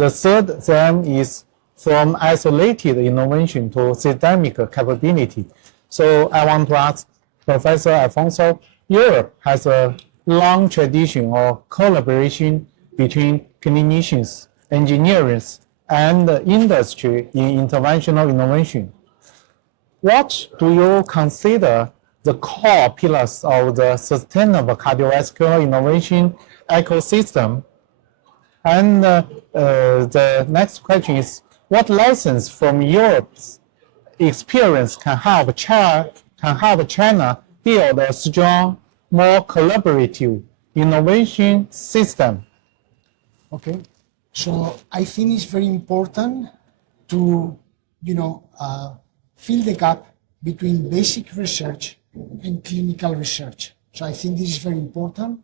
The third theme is from isolated innovation to systemic capability. So I want to ask Professor Alfonso, Europe has a long tradition of collaboration between clinicians, engineers, and industry in interventional innovation. What do you consider the core pillars of the sustainable cardiovascular innovation ecosystem? And the next question is, what lessons from Europe's experience can help China build a strong, more collaborative innovation system? Okay, so I think it's very important to, fill the gap between basic research and clinical research. So I think this is very important.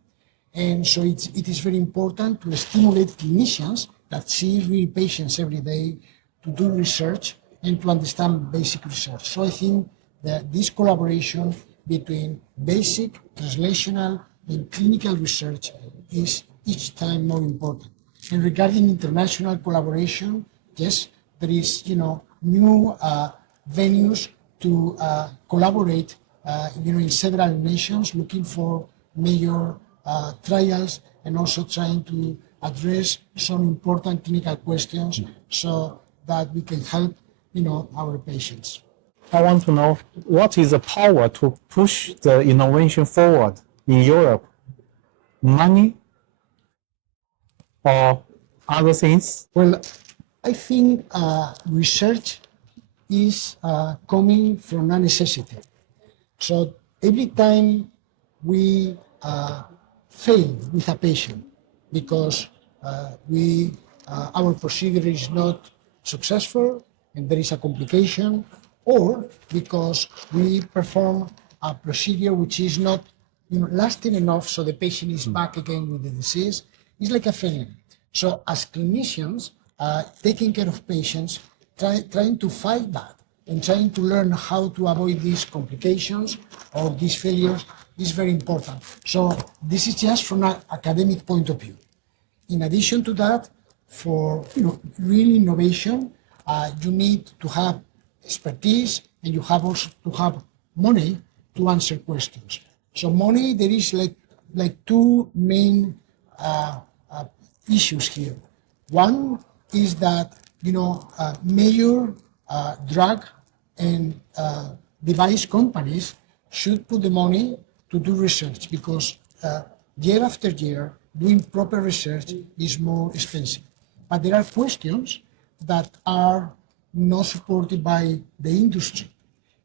And so it is very important to stimulate clinicians that see real patients every day to do research and to understand basic research. So I think that this collaboration between basic, translational, and clinical research is each time more important. And regarding international collaboration, yes, there is, new venues to collaborate, in several nations, looking for major trials and also trying to address some important clinical questions so that we can help, our patients. I want to know, what is the power to push the innovation forward in Europe? Money or other things? Well, I think research is coming from a necessity. So every time we fail with a patient because our procedure is not successful and there is a complication, or because we perform a procedure which is not lasting enough so the patient is back again with the disease, it's like a failure. So as clinicians, taking care of patients, trying to fight that and trying to learn how to avoid these complications or these failures is very important. So this is just from an academic point of view. In addition to that, for real innovation, you need to have expertise and you have also to have money to answer questions. So money, there is like two main issues here. One is that major drug and device companies should put the money to do research because year after year doing proper research is more expensive. But there are questions that are not supported by the industry.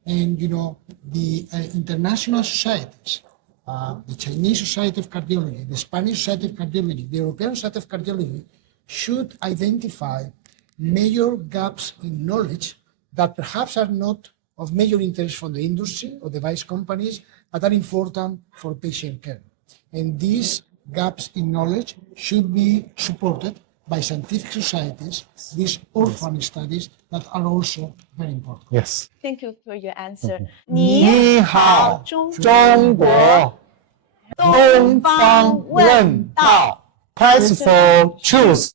And the international societies, the Chinese Society of Cardiology, the Spanish Society of Cardiology, the European Society of Cardiology should identify major gaps in knowledge that perhaps are not of major interest for the industry or device companies, but are important for patient care. And these gaps in knowledge should be supported by scientific societies, these orphan studies that are also very important. Yes. Thank you for your answer. 你好，中国，东方问道，Press for truth。